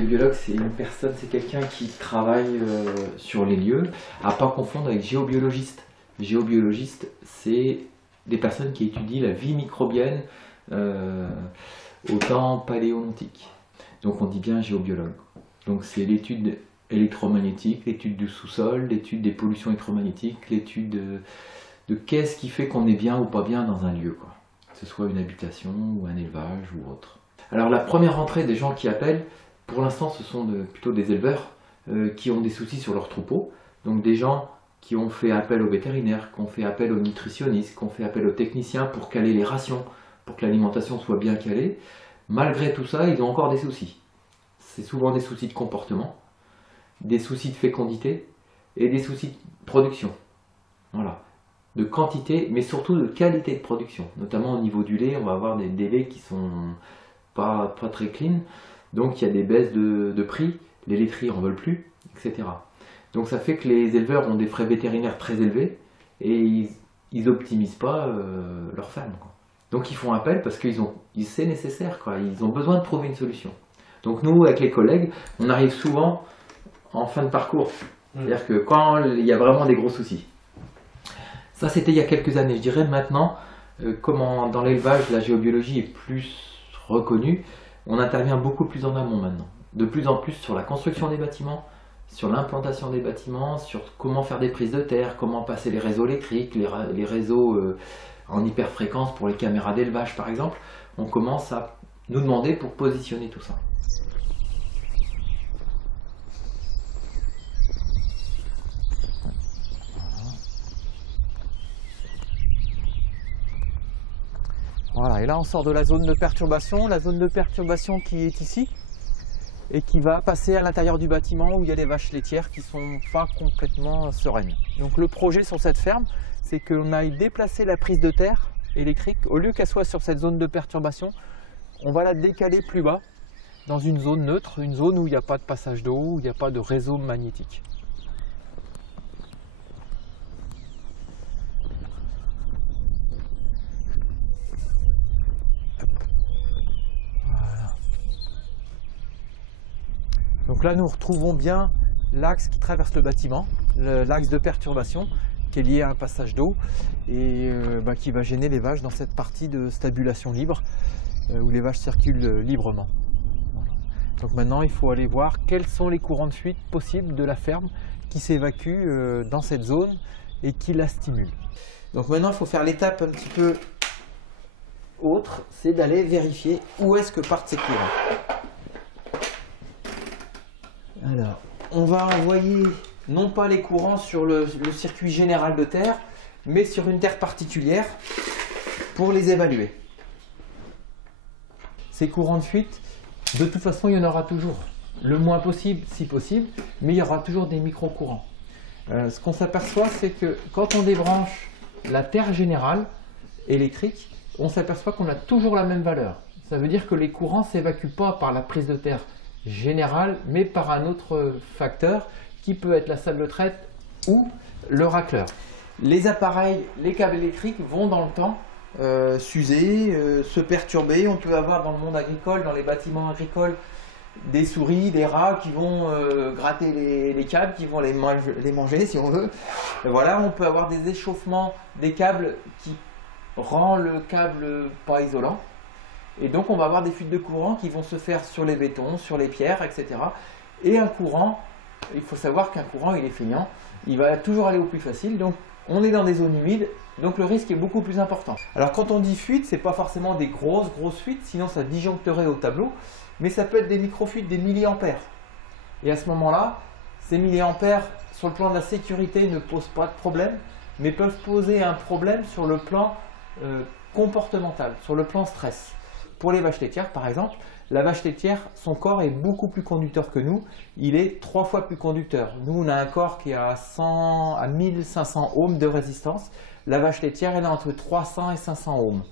géobiologue, c'est une personne, c'est quelqu'un qui travaille sur les lieux, à pas confondre avec géobiologiste. Géobiologiste, c'est des personnes qui étudient la vie microbienne au temps paléolithique. Donc on dit bien géobiologue. Donc c'est l'étude électromagnétique, l'étude du sous-sol, l'étude des pollutions électromagnétiques, l'étude de qu'est-ce qui fait qu'on est bien ou pas bien dans un lieu, quoi. Que ce soit une habitation ou un élevage ou autre. Alors la première rentrée des gens qui appellent, pour l'instant ce sont plutôt des éleveurs qui ont des soucis sur leurs troupeaux. Donc des gens qui ont fait appel aux vétérinaires, qui ont fait appel aux nutritionnistes, qui ont fait appel aux techniciens pour caler les rations, pour que l'alimentation soit bien calée. Malgré tout ça, ils ont encore des soucis. C'est souvent des soucis de comportement, des soucis de fécondité et des soucis de production. Voilà. De quantité, mais surtout de qualité de production. Notamment au niveau du lait, on va avoir des laits qui sont pas très clean. Donc il y a des baisses de prix, les laiteries en veulent plus, etc. Donc ça fait que les éleveurs ont des frais vétérinaires très élevés et ils optimisent pas leur ferme, quoi. Donc ils font appel parce que c'est nécessaire, quoi. Ils ont besoin de trouver une solution. Donc nous, avec les collègues, on arrive souvent en fin de parcours. C'est-à-dire que quand il y a vraiment des gros soucis. Ça, c'était il y a quelques années. Je dirais maintenant, comme dans l'élevage, la géobiologie est plus reconnue, on intervient beaucoup plus en amont maintenant. De plus en plus sur la construction des bâtiments, sur l'implantation des bâtiments, sur comment faire des prises de terre, comment passer les réseaux électriques, les réseaux en hyperfréquence pour les caméras d'élevage par exemple. On commence à nous demander pour positionner tout ça. Voilà, et là on sort de la zone de perturbation qui est ici et qui va passer à l'intérieur du bâtiment où il y a les vaches laitières qui sont pas complètement sereines. Donc le projet sur cette ferme, c'est qu'on aille déplacer la prise de terre électrique, au lieu qu'elle soit sur cette zone de perturbation, on va la décaler plus bas dans une zone neutre, une zone où il n'y a pas de passage d'eau, où il n'y a pas de réseau magnétique. Donc là, nous retrouvons bien l'axe qui traverse le bâtiment, l'axe de perturbation qui est lié à un passage d'eau et qui va gêner les vaches dans cette partie de stabulation libre où les vaches circulent librement. Voilà. Donc maintenant, il faut aller voir quels sont les courants de fuite possibles de la ferme qui s'évacuent dans cette zone et qui la stimulent. Donc maintenant, il faut faire l'étape un petit peu autre, c'est d'aller vérifier où est-ce que partent ces courants. Alors, on va envoyer non pas les courants sur le circuit général de terre, mais sur une terre particulière pour les évaluer. Ces courants de fuite, de toute façon, il y en aura toujours. Le moins possible, si possible, mais il y aura toujours des micro-courants. Ce qu'on s'aperçoit, c'est que quand on débranche la terre générale électrique, on s'aperçoit qu'on a toujours la même valeur. Ça veut dire que les courants ne s'évacuent pas par la prise de terre général, mais par un autre facteur qui peut être la salle de traite ou le racleur. Les appareils, les câbles électriques vont dans le temps s'user, se perturber. On peut avoir dans le monde agricole, dans les bâtiments agricoles, des souris, des rats qui vont gratter les câbles, qui vont les manger si on veut. Et voilà, on peut avoir des échauffements des câbles qui rendent le câble pas isolant. Et donc on va avoir des fuites de courant qui vont se faire sur les bétons, sur les pierres, etc. Et un courant, il faut savoir qu'un courant il est feignant, il va toujours aller au plus facile, donc on est dans des zones humides, donc le risque est beaucoup plus important. Alors quand on dit fuite, c'est pas forcément des grosses fuites, sinon ça disjoncterait au tableau, mais ça peut être des micro-fuites, des milliampères. Et à ce moment-là, ces milliampères, sur le plan de la sécurité, ne posent pas de problème, mais peuvent poser un problème sur le plan comportemental, sur le plan stress. Pour les vaches laitières, par exemple, la vache laitière, son corps est beaucoup plus conducteur que nous. Il est 3 fois plus conducteur. Nous, on a un corps qui est à 1500 ohms de résistance. La vache laitière, elle est entre 300 et 500 ohms.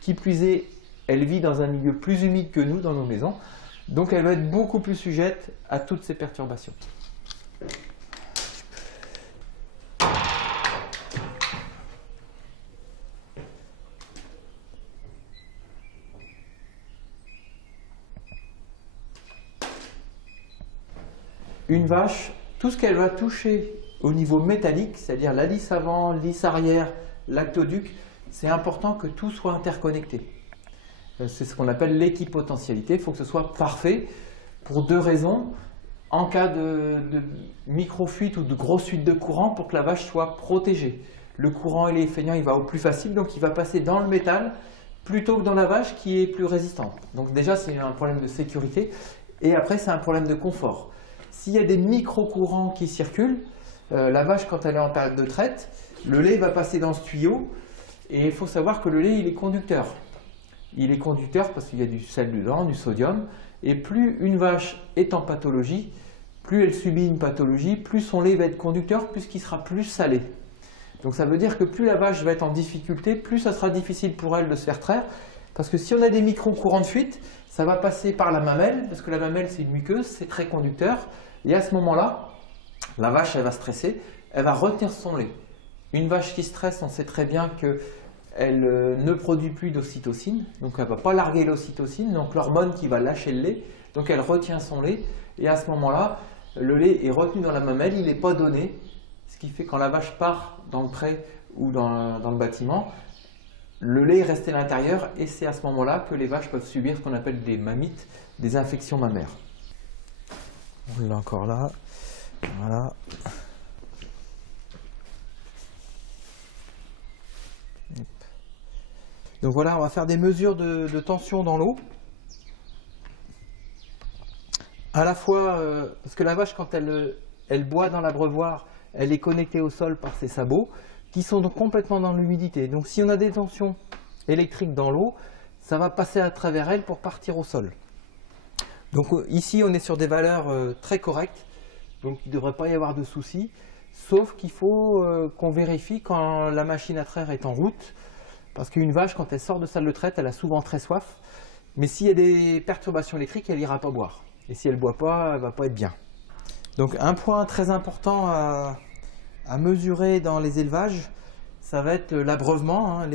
Qui plus est, elle vit dans un milieu plus humide que nous, dans nos maisons. Donc, elle va être beaucoup plus sujette à toutes ces perturbations. une vache, tout ce qu'elle va toucher au niveau métallique, c'est-à-dire la lisse avant, lisse arrière, l'actoduc, c'est important que tout soit interconnecté. C'est ce qu'on appelle l'équipotentialité. Il faut que ce soit parfait pour deux raisons. En cas de micro-fuite ou de grosse fuite de courant, pour que la vache soit protégée. Le courant et les feignants, il va au plus facile, donc il va passer dans le métal plutôt que dans la vache qui est plus résistante. Donc déjà, c'est un problème de sécurité. Et après, c'est un problème de confort. S'il y a des micro-courants qui circulent, la vache, quand elle est en période de traite, le lait va passer dans ce tuyau. Et il faut savoir que le lait, il est conducteur. Il est conducteur parce qu'il y a du sel dedans, du sodium. Et plus une vache est en pathologie, plus elle subit une pathologie, plus son lait va être conducteur, plus il sera plus salé. Donc ça veut dire que plus la vache va être en difficulté, plus ça sera difficile pour elle de se faire traire. Parce que si on a des micro-courants de fuite, ça va passer par la mamelle, parce que la mamelle c'est une muqueuse, c'est très conducteur. Et à ce moment-là, la vache elle va stresser, elle va retenir son lait. Une vache qui stresse, on sait très bien qu'elle ne produit plus d'ocytocine, donc elle ne va pas larguer l'ocytocine, donc l'hormone qui va lâcher le lait, donc elle retient son lait, et à ce moment-là, le lait est retenu dans la mamelle, il n'est pas donné, ce qui fait quand la vache part dans le pré ou dans le bâtiment, le lait est resté à l'intérieur, et c'est à ce moment-là que les vaches peuvent subir ce qu'on appelle des mammites, des infections mammaires. On l'a encore là, voilà. Donc voilà, on va faire des mesures de tension dans l'eau. À la fois, parce que la vache, quand elle boit dans l'abreuvoir, elle est connectée au sol par ses sabots, qui sont donc complètement dans l'humidité. Donc si on a des tensions électriques dans l'eau, ça va passer à travers elle pour partir au sol. Donc ici, on est sur des valeurs très correctes, donc il ne devrait pas y avoir de soucis, sauf qu'il faut qu'on vérifie quand la machine à traire est en route. Parce qu'une vache, quand elle sort de salle de traite, elle a souvent très soif. Mais s'il y a des perturbations électriques, elle n'ira pas boire. Et si elle ne boit pas, elle ne va pas être bien. Donc un point très important à mesurer dans les élevages, ça va être l'abreuvement, hein,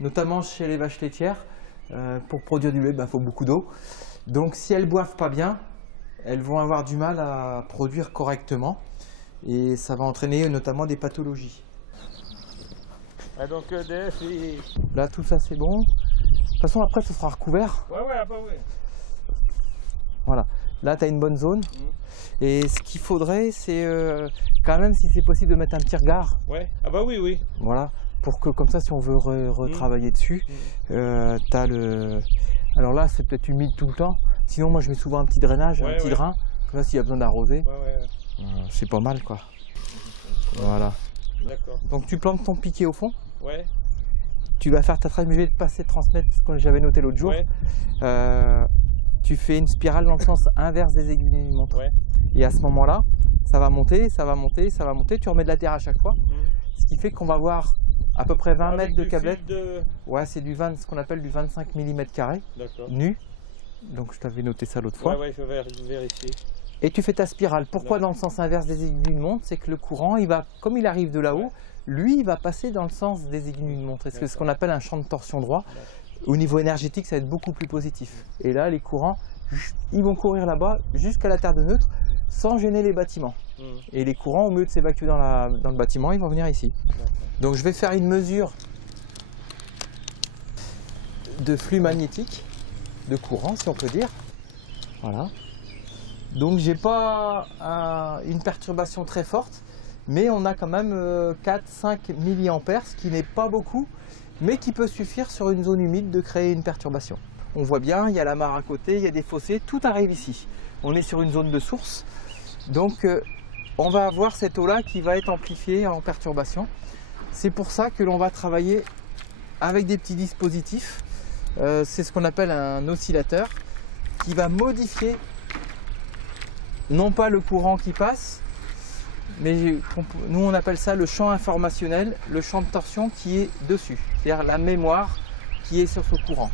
notamment chez les vaches laitières. Pour produire du lait, il faut beaucoup d'eau. Donc si elles ne boivent pas bien, elles vont avoir du mal à produire correctement. Et ça va entraîner notamment des pathologies. Ah donc DF, Là tout ça c'est bon. De toute façon après ce sera recouvert. Ouais, bah ouais. Voilà. Là tu as une bonne zone. Et ce qu'il faudrait c'est quand même si c'est possible de mettre un petit regard. Ouais, ah bah oui. Voilà. Pour que comme ça si on veut retravailler dessus, t'as le... Alors là c'est peut-être humide tout le temps. Sinon moi je mets souvent un petit drainage, un petit drain. Là s'il y a besoin d'arroser, c'est pas mal quoi. Voilà. D'accord. Donc tu plantes ton piquet au fond. Ouais. Tu vas faire ta trace, mais je vais te transmettre ce que j'avais noté l'autre jour. Ouais. Tu fais une spirale dans le sens inverse des aiguilles d'une montre. Ouais. Et à ce moment-là, ça va monter, ça va monter, ça va monter. Tu remets de la terre à chaque fois. Ce qui fait qu'on va avoir à peu près 20 mètres de câblette. Ouais, c'est ce qu'on appelle du 25 mm² nu. Donc je t'avais noté ça l'autre fois. Ouais, je vais vérifier. Et tu fais ta spirale. Pourquoi dans le sens inverse des aiguilles d'une montre? C'est que le courant, comme il arrive de là-haut, lui, il va passer dans le sens des aiguilles d'une montre. C'est ce qu'on appelle un champ de torsion droit. Au niveau énergétique, ça va être beaucoup plus positif. Et là, les courants, ils vont courir là-bas jusqu'à la terre de neutre sans gêner les bâtiments. Et les courants, au lieu de s'évacuer dans le bâtiment, ils vont venir ici. Donc je vais faire une mesure de flux magnétique, de courant si on peut dire. Voilà. Donc j'ai pas une perturbation très forte, mais on a quand même 4-5 mA, ce qui n'est pas beaucoup, mais qui peut suffire sur une zone humide de créer une perturbation. On voit bien, il y a la mare à côté, il y a des fossés, tout arrive ici. On est sur une zone de source, donc on va avoir cette eau-là qui va être amplifiée en perturbation. C'est pour ça que l'on va travailler avec des petits dispositifs. C'est ce qu'on appelle un oscillateur qui va modifier non pas le courant qui passe, mais nous on appelle ça le champ informationnel, le champ de torsion qui est dessus, c'est-à-dire la mémoire qui est sur ce courant.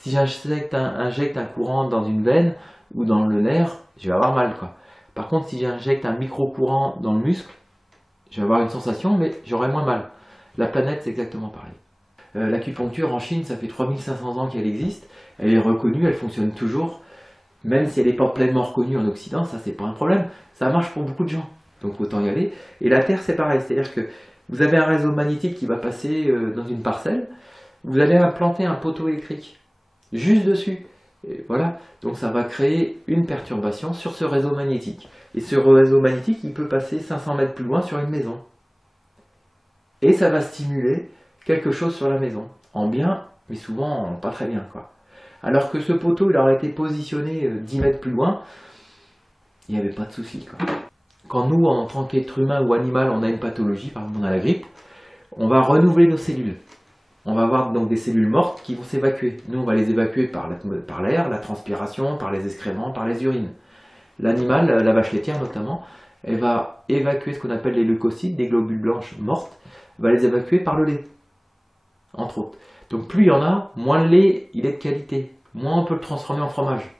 Si j'injecte un courant dans une veine ou dans le nerf, je vais avoir mal quoi. Par contre, si j'injecte un micro-courant dans le muscle, je vais avoir une sensation, mais j'aurai moins mal. La planète, c'est exactement pareil. L'acupuncture en Chine, ça fait 3500 ans qu'elle existe, elle est reconnue, elle fonctionne toujours. même si elle n'est pas pleinement reconnue en Occident, ça c'est pas un problème, ça marche pour beaucoup de gens, donc autant y aller. Et la Terre c'est pareil, c'est-à-dire que vous avez un réseau magnétique qui va passer dans une parcelle, vous allez implanter un poteau électrique juste dessus, et voilà, donc ça va créer une perturbation sur ce réseau magnétique. Et ce réseau magnétique il peut passer 500 mètres plus loin sur une maison. Et ça va stimuler quelque chose sur la maison, en bien, mais souvent pas très bien, quoi. Alors que ce poteau, il aurait été positionné 10 mètres plus loin, il n'y avait pas de souci, quoi. Quand nous, en tant qu'être humain ou animal, on a une pathologie, par exemple on a la grippe, on va renouveler nos cellules. On va avoir donc des cellules mortes qui vont s'évacuer. Nous, on va les évacuer par l'air, la transpiration, par les excréments, par les urines. L'animal, la vache laitière notamment, elle va évacuer ce qu'on appelle les leucocytes, des globules blanches mortes, va les évacuer par le lait, entre autres. Donc plus il y en a, moins le lait il est de qualité, moins on peut le transformer en fromage.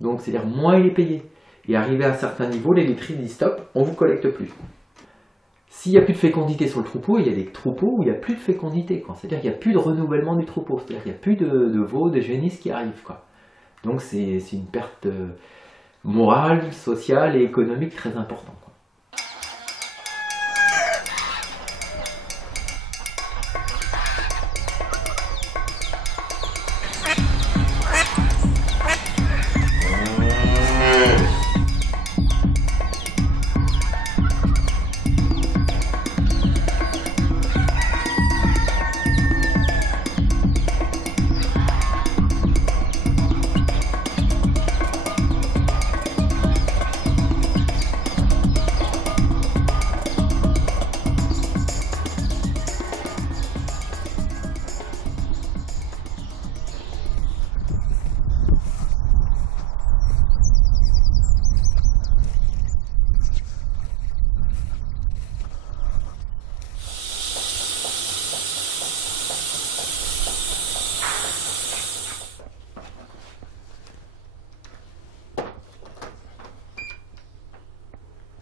Donc c'est-à-dire moins il est payé. Et arrivé à un certain niveau, les laiteries disent stop, on ne vous collecte plus. S'il n'y a plus de fécondité sur le troupeau, il y a des troupeaux où il n'y a plus de fécondité. C'est-à-dire qu'il n'y a plus de renouvellement du troupeau, c'est-à-dire qu'il n'y a plus de veaux, de génisses qui arrivent, quoi. Donc c'est une perte morale, sociale et économique très importante.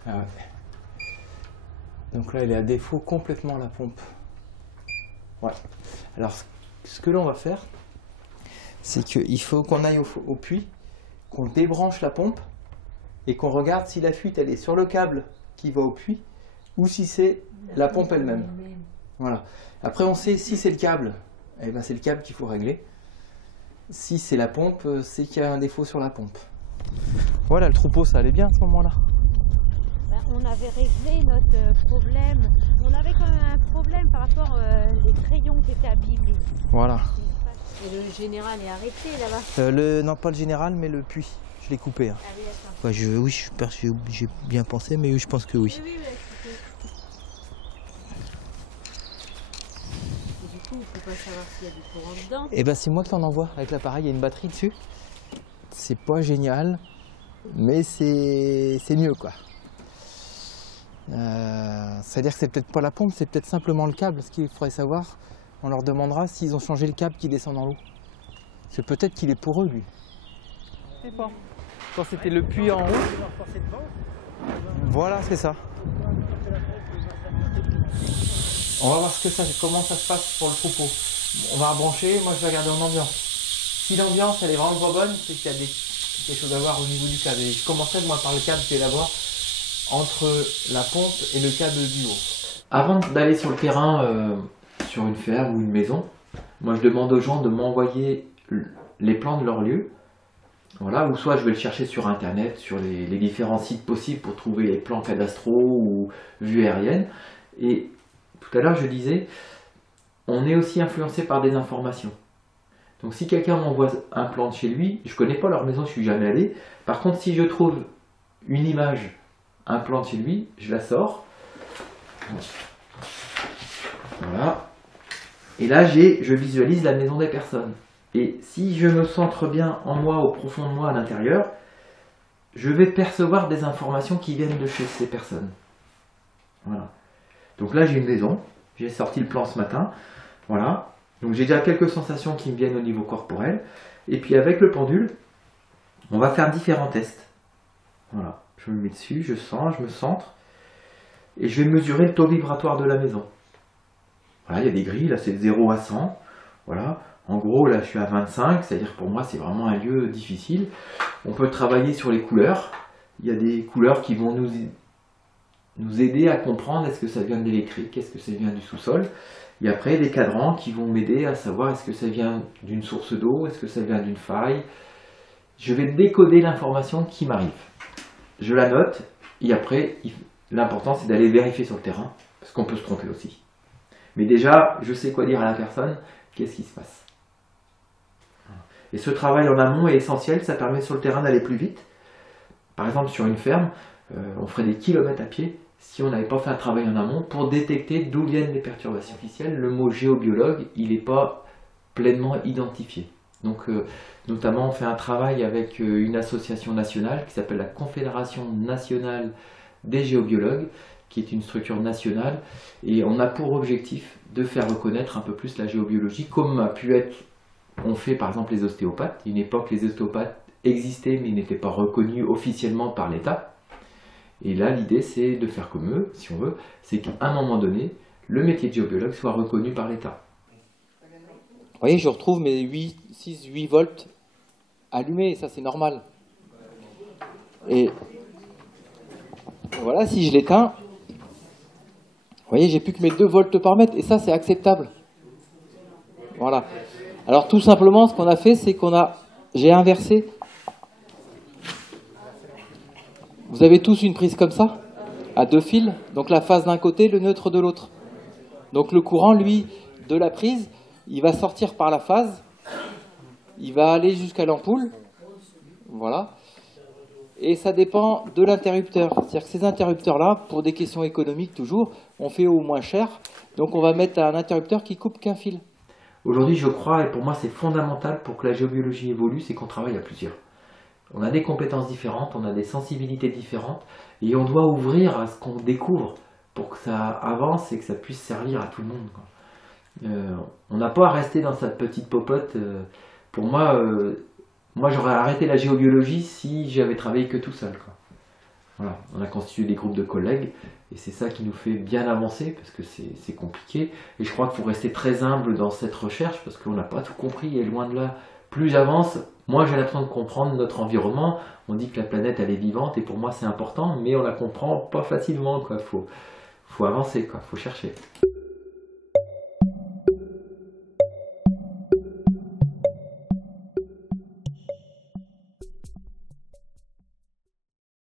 Ah ouais. Donc là, elle est à défaut complètement la pompe. Ouais. Alors, ce que l'on va faire, c'est qu'il faut qu'on aille au puits, qu'on débranche la pompe et qu'on regarde si la fuite elle est sur le câble qui va au puits ou si c'est la pompe elle-même. Voilà. Après, on sait si c'est le câble, eh ben, c'est le câble qu'il faut régler. Si c'est la pompe, c'est qu'il y a un défaut sur la pompe. Voilà, le troupeau, ça allait bien à ce moment-là. On avait réglé notre problème. On avait quand même un problème par rapport les crayons qui étaient abîmés. Voilà. Et le général est arrêté là-bas. Non, pas le général, mais le puits. Je l'ai coupé. Hein. Ah oui, d'accord. Enfin, oui, j'ai bien pensé, mais je pense que oui. Oui, et du coup, il ne faut pas savoir s'il y a du courant dedans. Et ben, c'est moi qui t'en envoie avec l'appareil. Il y a une batterie dessus. C'est pas génial, mais c'est mieux, quoi. C'est-à-dire que c'est peut-être pas la pompe, c'est peut-être simplement le câble. Ce qu'il faudrait savoir, on leur demandera s'ils ont changé le câble qui descend dans l'eau. Parce que peut-être qu'il est pour eux, lui. Je sais pas. Quand c'était le puits en haut. Voilà, c'est ça. On va voir comment ça se passe pour le troupeau. On va rebrancher, moi je vais regarder en ambiance. Si l'ambiance elle est vraiment pas bonne, c'est qu'il y a quelque chose à voir au niveau du câble. Et je commencerai moi par le câble qui est d'abord entre la pompe et le câble du haut. Avant d'aller sur le terrain, sur une ferme ou une maison, moi je demande aux gens de m'envoyer les plans de leur lieu. Voilà, ou soit je vais le chercher sur internet, sur les différents sites possibles pour trouver les plans cadastraux ou vues aériennes. Et tout à l'heure je disais, on est aussi influencé par des informations. Donc si quelqu'un m'envoie un plan de chez lui, je ne connais pas leur maison, je suis jamais allé. Par contre, si je trouve une image, un plan de chez lui, je la sors. Voilà. Et là, je visualise la maison des personnes. Et si je me centre bien en moi, au profond de moi, à l'intérieur, je vais percevoir des informations qui viennent de chez ces personnes. Voilà. Donc là, j'ai une maison. J'ai sorti le plan ce matin. Voilà. Donc j'ai déjà quelques sensations qui me viennent au niveau corporel. Et puis avec le pendule, on va faire différents tests. Voilà. Je me mets dessus, je sens, je me centre. Et je vais mesurer le taux vibratoire de la maison. Voilà, il y a des grilles, là c'est de 0 à 100. Voilà. En gros, là, je suis à 25, c'est-à-dire pour moi, c'est vraiment un lieu difficile. On peut travailler sur les couleurs. Il y a des couleurs qui vont nous aider à comprendre est-ce que ça vient de l'électrique, est-ce que ça vient du sous-sol. Et après, des cadrans qui vont m'aider à savoir est-ce que ça vient d'une source d'eau, est-ce que ça vient d'une faille. Je vais décoder l'information qui m'arrive. Je la note, et après, l'important, c'est d'aller vérifier sur le terrain, parce qu'on peut se tromper aussi. Mais déjà, je sais quoi dire à la personne, qu'est-ce qui se passe. Et ce travail en amont est essentiel, ça permet sur le terrain d'aller plus vite. Par exemple, sur une ferme, on ferait des kilomètres à pied si on n'avait pas fait un travail en amont pour détecter d'où viennent les perturbations artificielles. Le mot géobiologue, il n'est pas pleinement identifié. Donc, notamment, on fait un travail avec une association nationale qui s'appelle la Confédération nationale des géobiologues, qui est une structure nationale, et on a pour objectif de faire reconnaître un peu plus la géobiologie, comme a pu être, on fait par exemple les ostéopathes. À une époque, les ostéopathes existaient, mais n'étaient pas reconnus officiellement par l'État. Et là, l'idée, c'est de faire comme eux, si on veut, c'est qu'à un moment donné, le métier de géobiologue soit reconnu par l'État. Vous voyez, je retrouve mes 8 volts allumés, et ça c'est normal. Et voilà, si je l'éteins, vous voyez, j'ai plus que mes 2 volts par mètre, et ça c'est acceptable. Voilà. Alors tout simplement, ce qu'on a fait, c'est j'ai inversé. Vous avez tous une prise comme ça, à 2 fils, donc la phase d'un côté, le neutre de l'autre. Donc le courant, lui, de la prise, il va sortir par la phase, il va aller jusqu'à l'ampoule, voilà, et ça dépend de l'interrupteur. C'est-à-dire que ces interrupteurs-là, pour des questions économiques toujours, on fait au moins cher, donc on va mettre un interrupteur qui coupe qu'un fil. Aujourd'hui, je crois, et pour moi c'est fondamental pour que la géobiologie évolue, c'est qu'on travaille à plusieurs. On a des compétences différentes, on a des sensibilités différentes, et on doit ouvrir à ce qu'on découvre pour que ça avance et que ça puisse servir à tout le monde, quoi. On n'a pas à rester dans sa petite popote. Pour moi, j'aurais arrêté la géobiologie si j'avais travaillé que tout seul, quoi. Voilà. On a constitué des groupes de collègues et c'est ça qui nous fait bien avancer parce que c'est compliqué. Et je crois qu'il faut rester très humble dans cette recherche parce qu'on n'a pas tout compris et loin de là. Plus j'avance, moins j'ai l'impression de comprendre notre environnement. On dit que la planète elle est vivante et pour moi c'est important, mais on la comprend pas facilement, quoi. Faut avancer, quoi. Faut chercher.